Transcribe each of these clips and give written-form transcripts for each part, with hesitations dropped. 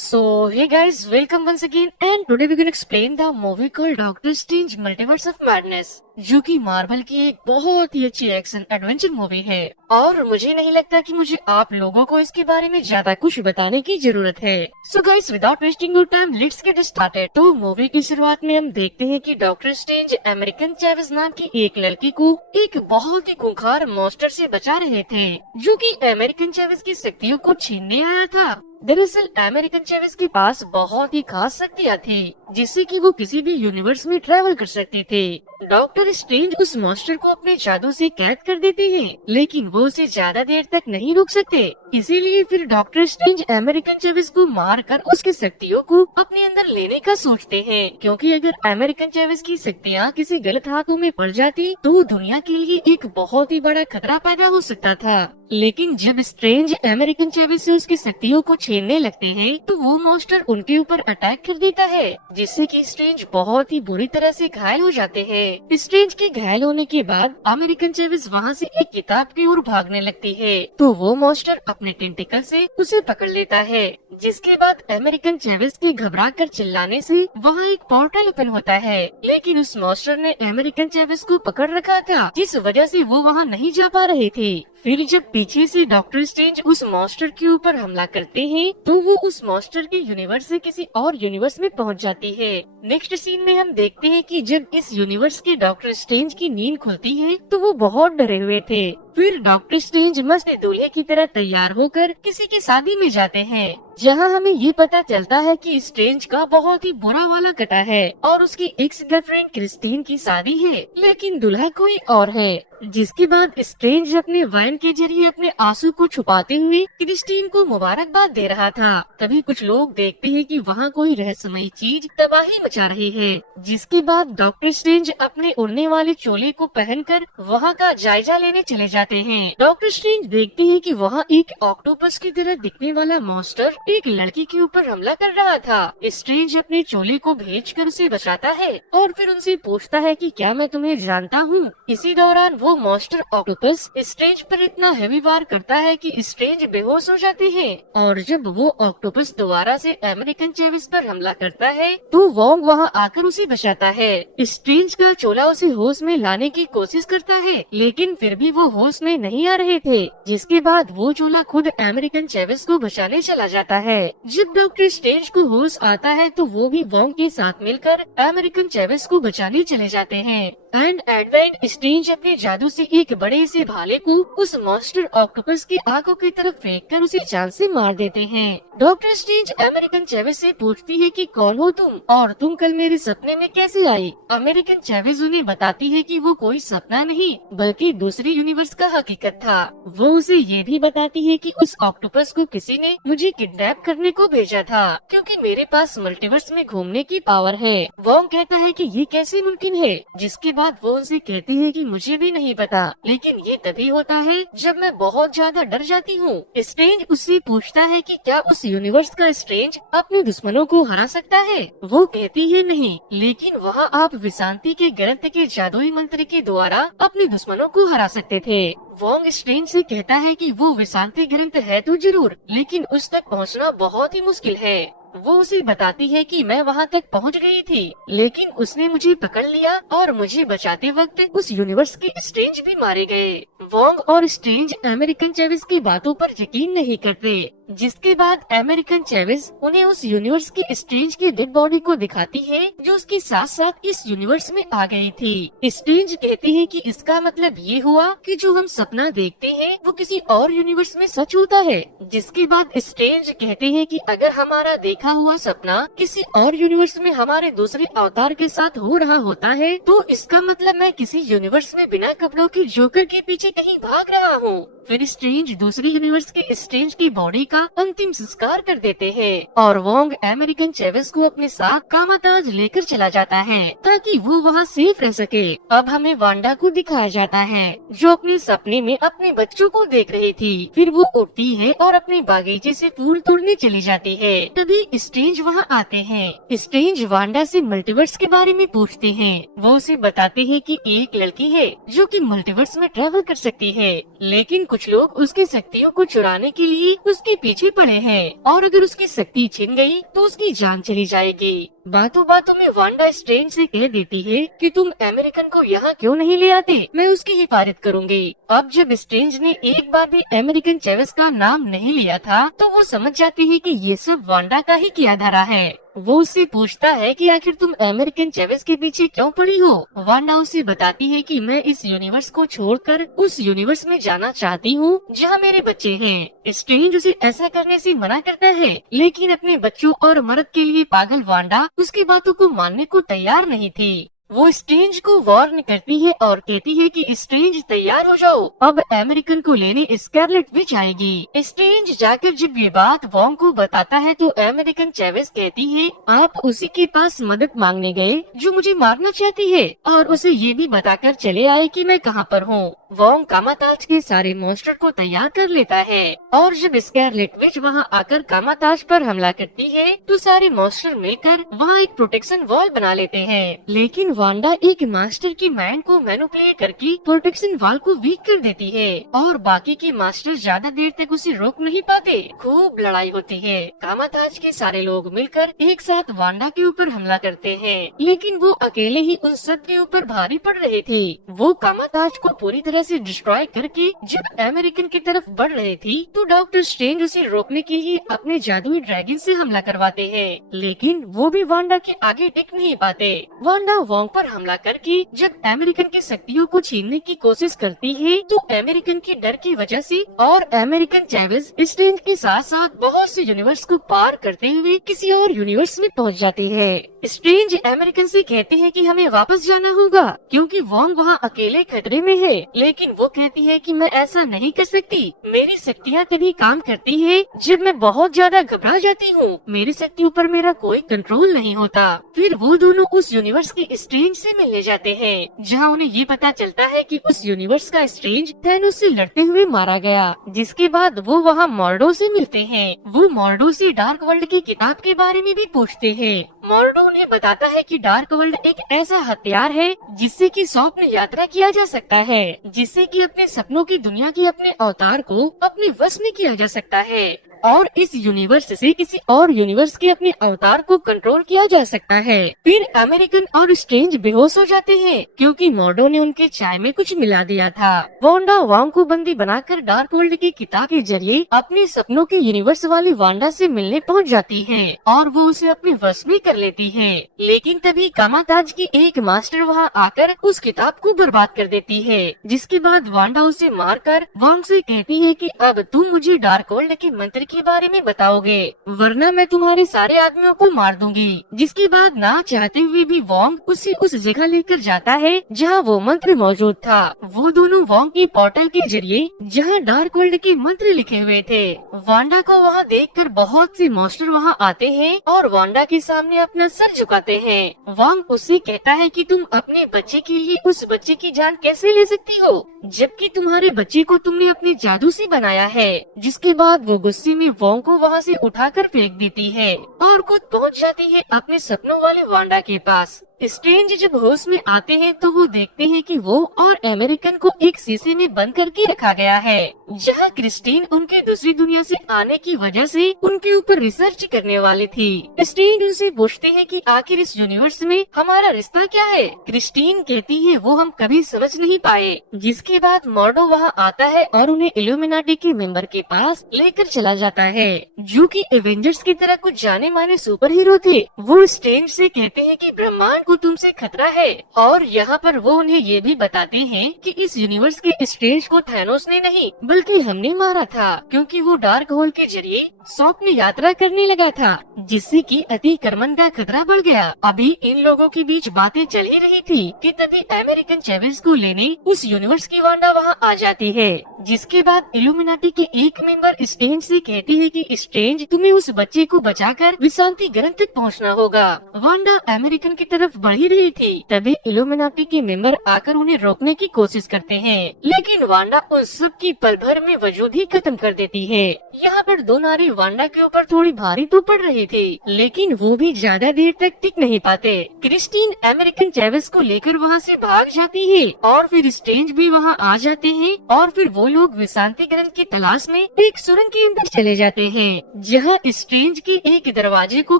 So, hey guys, welcome once again and today we can explain the movie called Doctor Strange Multiverse of Madness, जो कि Marvel की एक बहुत ही अच्छी action adventure movie है और मुझे नहीं लगता कि मुझे आप लोगों को इसके बारे में ज्यादा कुछ बताने की जरूरत है। So guys, without wasting your time, let's get started। तो मूवी की शुरुआत में हम देखते हैं कि डॉक्टर स्ट्रेंज अमेरिकन चैवेज नाम की एक लड़की को एक बहुत ही खूंखार मॉन्स्टर से बचा रहे थे, जो कि अमेरिकन चैवेज की शक्तियों को छीनने आया था। दरअसल अमेरिकन चैवेज के पास बहुत ही खास शक्तियाँ थी, जिससे कि वो किसी भी यूनिवर्स में ट्रैवल कर सकते थे। डॉक्टर स्ट्रेंज उस मॉन्स्टर को अपने जादू से कैद कर देते हैं, लेकिन वो उसे ज्यादा देर तक नहीं रोक सकते। इसीलिए फिर डॉक्टर स्ट्रेंज अमेरिकन चैवेज को मारकर उसकी शक्तियों को अपने अंदर लेने का सोचते हैं, क्योंकि अगर अमेरिकन चैवेज की शक्तियाँ किसी गलत हाथों में पड़ जाती तो दुनिया के लिए एक बहुत ही बड़ा खतरा पैदा हो सकता था। लेकिन जब स्ट्रेंज अमेरिकन चैवेज से उसकी शक्तियों को छीनने लगते हैं तो वो मॉन्स्टर उनके ऊपर अटैक कर देता है, जिससे कि स्ट्रेंज बहुत ही बुरी तरह से घायल हो जाते हैं। स्ट्रेंज के घायल होने के बाद अमेरिकन चैवेज वहाँ से एक किताब की ओर भागने लगती है, तो वो मॉन्स्टर अपने टेंटिकल से उसे पकड़ लेता है, जिसके बाद अमेरिकन चैवेज के घबरा कर चिल्लाने से वहाँ एक पोर्टल ओपन होता है। लेकिन उस मॉन्स्टर ने अमेरिकन चैवेज को पकड़ रखा था, जिस वजह से वो वहाँ नहीं जा पा रहे थे। फिर जब पीछे से डॉक्टर स्ट्रेंज उस मॉन्स्टर के ऊपर हमला करते हैं तो वो उस मॉन्स्टर के यूनिवर्स से किसी और यूनिवर्स में पहुंच जाती है। नेक्स्ट सीन में हम देखते हैं कि जब इस यूनिवर्स के डॉक्टर स्ट्रेंज की नींद खुलती है तो वो बहुत डरे हुए थे। फिर डॉक्टर स्ट्रेंज मस्त दूल्हे की तरह तैयार होकर किसी की शादी में जाते हैं, जहां हमें ये पता चलता है कि स्ट्रेंज का बहुत ही बुरा वाला कटा है और उसकी एक्स गर्लफ्रेंड क्रिस्टीन की शादी है, लेकिन दूल्हा कोई और है। जिसके बाद स्ट्रेंज अपने वाइन के जरिए अपने आंसू को छुपाते हुए क्रिस्टीन को मुबारकबाद दे रहा था। तभी कुछ लोग देखते हैं कि वहाँ कोई रहस्यमयी चीज तबाही मचा रही है। जिसके बाद डॉक्टर स्ट्रेंज अपने उड़ने वाले चोले को पहनकर वहाँ का जायजा लेने चले जाते हैं। डॉक्टर स्ट्रेंज देखते हैं कि वहाँ एक ऑक्टोपस की तरह दिखने वाला मॉन्स्टर एक लड़की के ऊपर हमला कर रहा था। स्ट्रेंज अपने चोले को भेजकर उसे बचाता है और फिर उनसे पूछता है कि क्या मैं तुम्हें जानता हूँ। इसी दौरान वो मॉन्स्टर ऑक्टोपस स्ट्रेंज पर इतना हेवी वार करता है कि स्ट्रेंज बेहोश हो जाते हैं। और जब वो ऑक्टोपस दोबारा से अमेरिकन चैवेज पर हमला करता है तो वोंग वहाँ आकर उसे बचाता है। स्ट्रेंज का चोला उसे होश में लाने की कोशिश करता है, लेकिन फिर भी वो होश में नहीं आ रहे थे। जिसके बाद वो चोला खुद अमेरिकन चैवेज को बचाने चला जाता है। जब डॉक्टर स्ट्रेंज को होश आता है तो वो भी वोंग के साथ मिलकर अमेरिकन चैवेज को बचाने चले जाते हैं। And at the end strange अपने जादू से एक बड़े से भाले को उस मॉन्स्टर ऑक्टोपस की आंखों की तरफ फेंककर उसे जान से मार देते हैं। डॉक्टर स्ट्रेंज अमेरिकन चैवेज से पूछती है कि कौन हो तुम और तुम कल मेरे सपने में कैसे आई। अमेरिकन चैवेज उन्हें बताती है कि वो कोई सपना नहीं बल्कि दूसरे यूनिवर्स का हकीकत था। वो उसे ये भी बताती है कि उस ऑक्टोपस को किसी ने मुझे किडनैप करने को भेजा था, क्योंकि मेरे पास मल्टीवर्स में घूमने की पावर है। वोंग कहता है कि ये कैसे मुमकिन है, जिसके बाद वो उनसे कहती है कि मुझे भी नहीं पता, लेकिन ये तभी होता है जब मैं बहुत ज्यादा डर जाती हूँ। स्ट्रेंज उससे पूछता है कि क्या उस यूनिवर्स का स्ट्रेंज अपने दुश्मनों को हरा सकता है। वो कहती है नहीं, लेकिन वहाँ आप विशांति के ग्रंथ के जादुई मंत्र के द्वारा अपने दुश्मनों को हरा सकते थे। वोंग स्ट्रेंज से कहता है कि वो विशांति ग्रंथ है तो जरूर, लेकिन उस तक पहुँचना बहुत ही मुश्किल है। वो उसे बताती है कि मैं वहाँ तक पहुँच गई थी, लेकिन उसने मुझे पकड़ लिया और मुझे बचाते वक्त उस यूनिवर्स के स्ट्रेंज भी मारे गए। वोंग और स्ट्रेंज अमेरिकन चैवेज की बातों पर यकीन नहीं करते। जिसके बाद अमेरिकन चैवेज उन्हें उस यूनिवर्स के स्ट्रेंज की डेड बॉडी को दिखाती है, जो उसके साथ साथ इस यूनिवर्स में आ गई थी। स्ट्रेंज कहते हैं कि इसका मतलब ये हुआ कि जो हम सपना देखते हैं वो किसी और यूनिवर्स में सच होता है। जिसके बाद स्ट्रेंज कहते हैं कि अगर हमारा देखा हुआ सपना किसी और यूनिवर्स में हमारे दूसरे अवतार के साथ हो रहा होता है तो इसका मतलब मैं किसी यूनिवर्स में बिना कपड़ों के जोकर के पीछे कहीं भाग रहा हूँ। फिर स्ट्रेंज दूसरे यूनिवर्स के स्ट्रेंज की बॉडी का अंतिम संस्कार कर देते हैं और वोंग अमेरिकन चैवेज को अपने साथ कामाताज लेकर चला जाता है ताकि वो वहाँ सेफ रह सके। अब हमें वांडा को दिखाया जाता है, जो अपने सपने में अपने बच्चों को देख रही थी। फिर वो उठती है और अपने बागीचे से फूल तोड़ने चली जाती है। तभी स्ट्रेंज वहाँ आते हैं। स्ट्रेंज वांडा से मल्टीवर्स के बारे में पूछते हैं। वो उसे बताते हैं कि एक लड़की है जो कि मल्टीवर्स में ट्रैवल कर सकती है, लेकिन कुछ कुछ लोग उसकी शक्तियों को चुराने के लिए उसके पीछे पड़े हैं और अगर उसकी शक्ति छिन गई तो उसकी जान चली जाएगी। बातों बातों में वांडा स्ट्रेंज से कह देती है कि तुम अमेरिकन को यहाँ क्यों नहीं ले आते, मैं उसकी हिफाजत करूंगी। अब जब स्ट्रेंज ने एक बार भी अमेरिकन चेवेस का नाम नहीं लिया था तो वो समझ जाती है कि ये सब वांडा का ही किया धरा है। वो उससे पूछता है कि आखिर तुम अमेरिकन चेवेस के पीछे क्यों पड़ी हो। वांडा उसे बताती है कि मैं इस यूनिवर्स को छोड़कर उस यूनिवर्स में जाना चाहती हूँ जहाँ मेरे बच्चे हैं। स्ट्रेंज उसे ऐसा करने से मना करता है, लेकिन अपने बच्चों और मर्द के लिए पागल वांडा उसकी बातों को मानने को तैयार नहीं थी। वो स्ट्रेंज को वार्न करती है और कहती है कि स्ट्रेंज तैयार हो जाओ, अब अमेरिकन को लेने स्कारलेट विच आएगी। स्ट्रेंज जाकर जब ये बात वॉन्ग को बताता है तो अमेरिकन चेवेस कहती है आप उसी के पास मदद मांगने गए जो मुझे मारना चाहती है और उसे ये भी बताकर चले आए कि मैं कहाँ पर हूँ। वॉन्ग कामाताज के सारे मॉन्स्टर को तैयार कर लेता है और जब स्कारलेट विच वहाँ आकर कामाताज पर हमला करती है तो सारे मॉन्स्टर मिलकर वहाँ एक प्रोटेक्शन वॉल बना लेते हैं। लेकिन वांडा एक मास्टर की माइंड को मैनिपुलेट करके प्रोटेक्शन वॉल को वीक कर देती है और बाकी के मास्टर ज्यादा देर तक उसे रोक नहीं पाते। खूब लड़ाई होती है। कामाताज के सारे लोग मिलकर एक साथ वांडा के ऊपर हमला करते हैं, लेकिन वो अकेले ही उन सब के ऊपर भारी पड़ रहे थे। वो कामाताज को पूरी तरह से डिस्ट्रॉय करके जब अमेरिकन की तरफ बढ़ रहे थे तो डॉक्टर स्ट्रेंज उसे रोकने के लिए अपने जादुई ड्रैगन से हमला करवाते हैं, लेकिन वो भी वांडा के आगे टिक नहीं पाते। वांडा वॉन्ग पर हमला करके जब अमेरिकन की शक्तियों को छीनने की कोशिश करती है तो अमेरिकन के डर की वजह से और अमेरिकन चेवेस स्ट्रेंज के साथ साथ बहुत से यूनिवर्स को पार करते हुए किसी और यूनिवर्स में पहुंच जाती है। स्ट्रेंज अमेरिकन से कहते हैं कि हमें वापस जाना होगा क्योंकि वॉन्ग वहाँ अकेले खतरे में है, लेकिन वो कहती है कि मैं ऐसा नहीं कर सकती। मेरी शक्तियाँ तभी काम करती है जब मैं बहुत ज्यादा घबरा जाती हूँ। मेरी शक्तियों पर मेरा कोई कंट्रोल नहीं होता। फिर वो दोनों उस यूनिवर्स के स्ट्रेंज से मिलने जाते हैं जहाँ उन्हें ये पता चलता है कि उस यूनिवर्स का स्ट्रेंज थैनोस से लड़ते हुए मारा गया। जिसके बाद वो वहाँ मॉर्डो से मिलते हैं। वो मॉर्डो से डार्क वर्ल्ड की किताब के बारे में भी पूछते हैं। मॉर्डो उन्हें बताता है कि डार्क वर्ल्ड एक ऐसा हथियार है जिससे कि स्वप्न यात्रा किया जा सकता है, जिससे कि अपने सपनों की दुनिया के अपने अवतार को अपने वश में किया जा सकता है और इस यूनिवर्स से किसी और यूनिवर्स के अपने अवतार को कंट्रोल किया जा सकता है। फिर अमेरिकन और स्ट्रेंज बेहोश हो जाते हैं क्योंकि मॉर्डो ने उनके चाय में कुछ मिला दिया था। वांडा वॉन्ग को बंदी बनाकर डार्क वर्ल्ड की किताब के जरिए अपने सपनों के यूनिवर्स वाली वांडा से मिलने पहुंच जाती है और वो उसे अपने वश में कर लेती है। लेकिन तभी कामाताज की एक मास्टर वहां आकर उस किताब को बर्बाद कर देती है, जिसके बाद वांडा उसे मारकर वॉन्ग से कहती है कि अब तुम मुझे डार्क वर्ल्ड के मंत्र के बारे में बताओगे, वरना मैं तुम्हारे सारे आदमियों को मार दूंगी। जिसके बाद ना चाहते हुए भी वॉन्ग उसे उस जगह लेकर जाता है जहाँ वो मंत्र मौजूद था। वो दोनों वॉन्ग की पोर्टल के जरिए जहाँ डार्क वर्ल्ड के मंत्र लिखे हुए थे। वांडा को वहाँ देखकर बहुत से मॉन्स्टर वहाँ आते हैं और वांडा के सामने अपना सर झुकाते हैं। वॉन्ग उससे कहता है कि तुम अपने बच्चे के लिए उस बच्चे की जान कैसे ले सकती हो, जबकि तुम्हारे बच्चे को तुमने अपने जादू से बनाया है। जिसके बाद वो गुस्से में वॉन्ग को वहाँ से उठाकर फेंक देती है और खुद पहुँच जाती है अपने सपनों वाले वांडा के पास। स्ट्रेंज जब होश में आते हैं तो वो देखते हैं कि वो और अमेरिकन को एक शीशे में बंद करके रखा गया है, जहाँ क्रिस्टीन उनके दूसरी दुनिया से आने की वजह से उनके ऊपर रिसर्च करने वाली थी। स्ट्रेंज उनसे पूछते हैं कि आखिर इस यूनिवर्स में हमारा रिश्ता क्या है। क्रिस्टीन कहती है वो हम कभी समझ नहीं पाए। जिसके बाद मॉर्डो वहाँ आता है और उन्हें इल्यूमिनाटी के मेंबर के पास लेकर चला जाता है, जो कि एवेंजर्स की तरह कुछ जाने माने सुपर हीरो थे। वो स्ट्रेंज से कहते हैं कि ब्रह्मांड को तुमसे खतरा है और यहाँ पर वो उन्हें ये भी बताते हैं कि इस यूनिवर्स के स्ट्रेंज को थैनोस ने नहीं बल्कि हमने मारा था, क्योंकि वो डार्क होल के जरिए स्वप्न यात्रा करने लगा था, जिससे कि अतिक्रमण का खतरा बढ़ गया। अभी इन लोगों के बीच बातें चल ही रही थी कि तभी अमेरिकन चेवेस को लेने उस यूनिवर्स की वांडा वहाँ आ जाती है। जिसके बाद इल्यूमिनाटी के एक मेंबर स्ट्रेंज से कहती है कि स्ट्रेंज तुम्हें उस बच्चे को बचाकर विशांति ग्रह तक पहुँचना होगा। वांडा अमेरिकन की तरफ बढ़ ही रही थी, तभी इल्यूमिनाटी के मेंबर आकर उन्हें रोकने की कोशिश करते हैं, लेकिन वांडा उन सब की पल भर में वजूद ही खत्म कर देती है। यहाँ पर दो नारी वांडा के ऊपर थोड़ी भारी तो पड़ रही थी, थे, लेकिन वो भी ज्यादा देर तक टिक नहीं पाते। क्रिस्टीन अमेरिकन चेविस को लेकर वहाँ से भाग जाती है और फिर स्ट्रेंज भी वहाँ आ जाते हैं और फिर वो लोग विशांति ग्रंथ की तलाश में एक सुरंग के अंदर चले जाते हैं, जहाँ स्ट्रेंज के एक दरवाजे को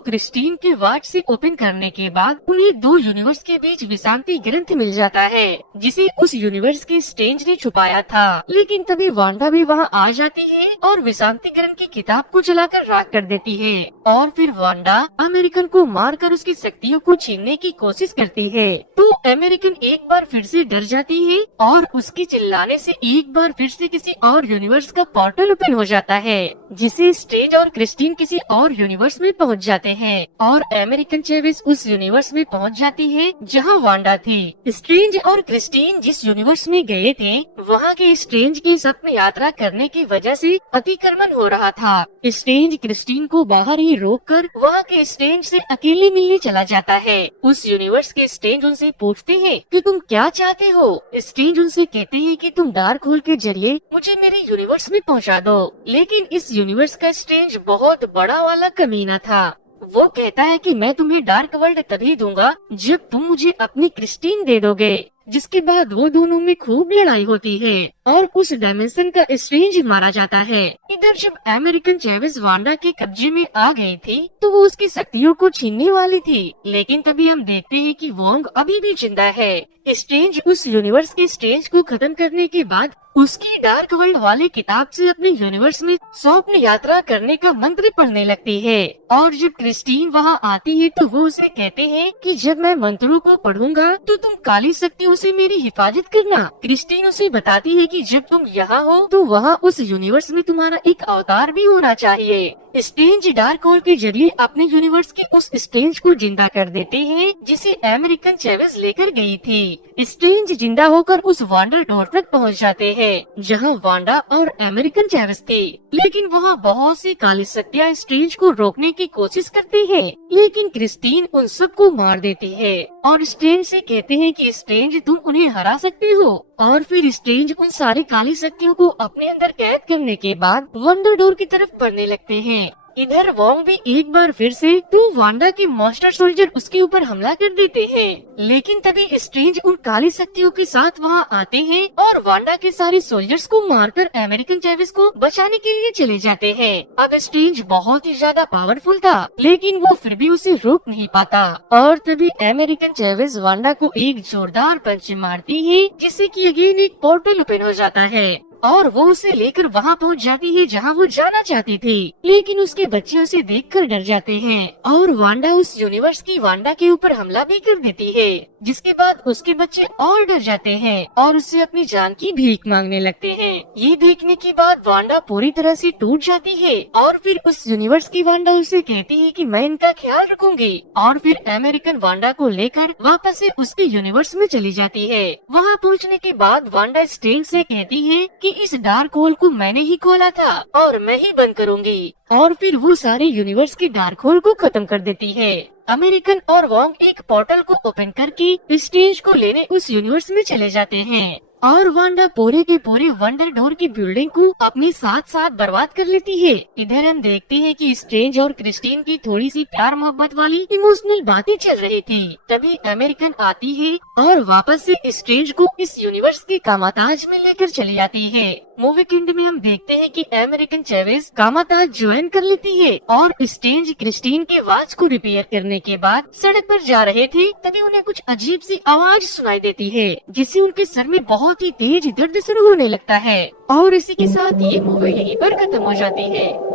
क्रिस्टीन के वार्ड से ओपन करने के बाद उन्हें दो यूनिवर्स के बीच विशांति ग्रंथ मिल जाता है, जिसे उस यूनिवर्स के स्ट्रेंज ने छुपाया था। लेकिन तभी वांडा भी वहाँ आ जाती है और विशांति ग्रंथ की किताब को जलाकर राख कर देती है और फिर वांडा अमेरिकन को मारकर उसकी शक्तियों को छीनने की कोशिश करती है। तो अमेरिकन एक बार फिर से डर जाती है और उसके चिल्लाने से एक बार फिर से किसी और यूनिवर्स का पोर्टल ओपन हो जाता है, जिसे स्ट्रेंज और क्रिस्टीन किसी और यूनिवर्स में पहुंच जाते हैं और अमेरिकन चेविस उस यूनिवर्स में पहुंच जाती है जहां वांडा थी। स्ट्रेंज और क्रिस्टीन जिस यूनिवर्स में गए थे वहां के स्ट्रेंज की सपन यात्रा करने की वजह से अतिक्रमण हो रहा था। स्ट्रेंज क्रिस्टीन को बाहर ही रोककर वहां के स्ट्रेंज से अकेले मिलने चला जाता है। उस यूनिवर्स के स्ट्रेंज उनसे पूछते हैं कि तुम क्या चाहते हो। स्ट्रेंज उनसे कहते हैं कि तुम डार्क होल के जरिए मुझे मेरे यूनिवर्स में पहुंचा दो। लेकिन इस यूनिवर्स का स्ट्रेंज बहुत बड़ा वाला कमीना था। वो कहता है कि मैं तुम्हें डार्क वर्ल्ड तभी दूंगा जब तुम मुझे अपनी क्रिस्टीन दे दोगे। जिसके बाद वो दोनों में खूब लड़ाई होती है और उस डायमेंशन का स्ट्रेंज मारा जाता है। इधर जब अमेरिकन चेविस वांडा के कब्जे में आ गई थी तो वो उसकी शक्तियों को छीनने वाली थी, लेकिन तभी हम देखते हैं कि वोंग अभी भी जिंदा है। स्ट्रेंज उस यूनिवर्स के स्ट्रेंज को खत्म करने के बाद उसकी डार्क वर्ल्ड वाली किताब से अपने यूनिवर्स में स्वप्न यात्रा करने का मंत्र पढ़ने लगती है और जब क्रिस्टीन वहाँ आती है तो वो उसे कहते हैं कि जब मैं मंत्रों को पढ़ूंगा तो तुम काली शक्तियों से मेरी हिफाजत करना। क्रिस्टीन उसे बताती है कि जब तुम यहाँ हो तो वहाँ उस यूनिवर्स में तुम्हारा एक अवतार भी होना चाहिए। स्ट्रेंज डार्क होल के जरिए अपने यूनिवर्स के उस स्ट्रेंज को जिंदा कर देते हैं जिसे अमेरिकन चेविस लेकर गई थी। स्ट्रेंज जिंदा होकर उस वांडा डोर तक पहुंच जाते हैं जहां वांडा और अमेरिकन चेविस थे, लेकिन वहां बहुत सी काली शक्तियां स्ट्रेंज को रोकने की कोशिश करती है, लेकिन क्रिस्टीन उन सबको मार देती है और स्ट्रेंज से कहते हैं कि स्ट्रेंज तुम उन्हें हरा सकते हो। और फिर स्ट्रेंज उन सारी काली शक्तियों को अपने अंदर कैद करने के बाद वंडर डोर की तरफ बढ़ने लगते हैं। इधर वोंग भी एक बार फिर से तो वांडा के मास्टर सोल्जर उसके ऊपर हमला कर देते हैं, लेकिन तभी स्ट्रेंज उन काली शक्तियों के साथ वहां आते हैं और वांडा के सारे सोल्जर्स को मारकर अमेरिकन चेविस को बचाने के लिए चले जाते हैं। अब स्ट्रेंज बहुत ही ज्यादा पावरफुल था, लेकिन वो फिर भी उसे रोक नहीं पाता और तभी अमेरिकन चेविस वांडा को एक जोरदार पंच मारती है, जिससे कि अगेन एक पोर्टल ओपन हो जाता है और वो उसे लेकर वहाँ पहुँच जाती है जहाँ वो जाना चाहती थी, लेकिन उसके बच्चे उसे देखकर डर जाते हैं और वांडा उस यूनिवर्स की वांडा के ऊपर हमला भी कर देती है, जिसके बाद उसके बच्चे और डर जाते हैं और उससे अपनी जान की भीख मांगने लगते हैं। ये देखने के बाद वांडा पूरी तरह से टूट जाती है और फिर उस यूनिवर्स की वांडा उसे कहती है कि मैं इनका ख्याल रखूंगी और फिर अमेरिकन वांडा को लेकर वापस से उसके यूनिवर्स में चली जाती है। वहाँ पहुँचने के बाद वांडा स्ट्रेंज से कहती है कि इस डार्क होल को मैंने ही खोला था और मैं ही बंद करूंगी और फिर वो सारे यूनिवर्स के डार्क होल को खत्म कर देती है। अमेरिकन और वोंग एक पोर्टल को ओपन करके स्ट्रेंज को लेने उस यूनिवर्स में चले जाते हैं और वांडा पूरे के पूरे वंडर डोर की बिल्डिंग को अपने साथ साथ बर्बाद कर लेती है। इधर हम देखते हैं कि स्ट्रेंज और क्रिस्टीन की थोड़ी सी प्यार मोहब्बत वाली इमोशनल बातें चल रही थी। तभी अमेरिकन आती है और वापस से स्ट्रेंज को इस यूनिवर्स के कामाताज में लेकर चली जाती है। मूवी के एंड में हम देखते हैं कि अमेरिकन चेविस कामाताज ज्वाइन कर लेती है और स्ट्रेंज क्रिस्टीन के वॉच को रिपेयर करने के बाद सड़क पर जा रहे थे, तभी उन्हें कुछ अजीब सी आवाज सुनाई देती है, जिससे उनके सर में बहुत ही तेज दर्द शुरू होने लगता है और इसी के साथ ये मूवी यहीं पर खत्म हो जाती है।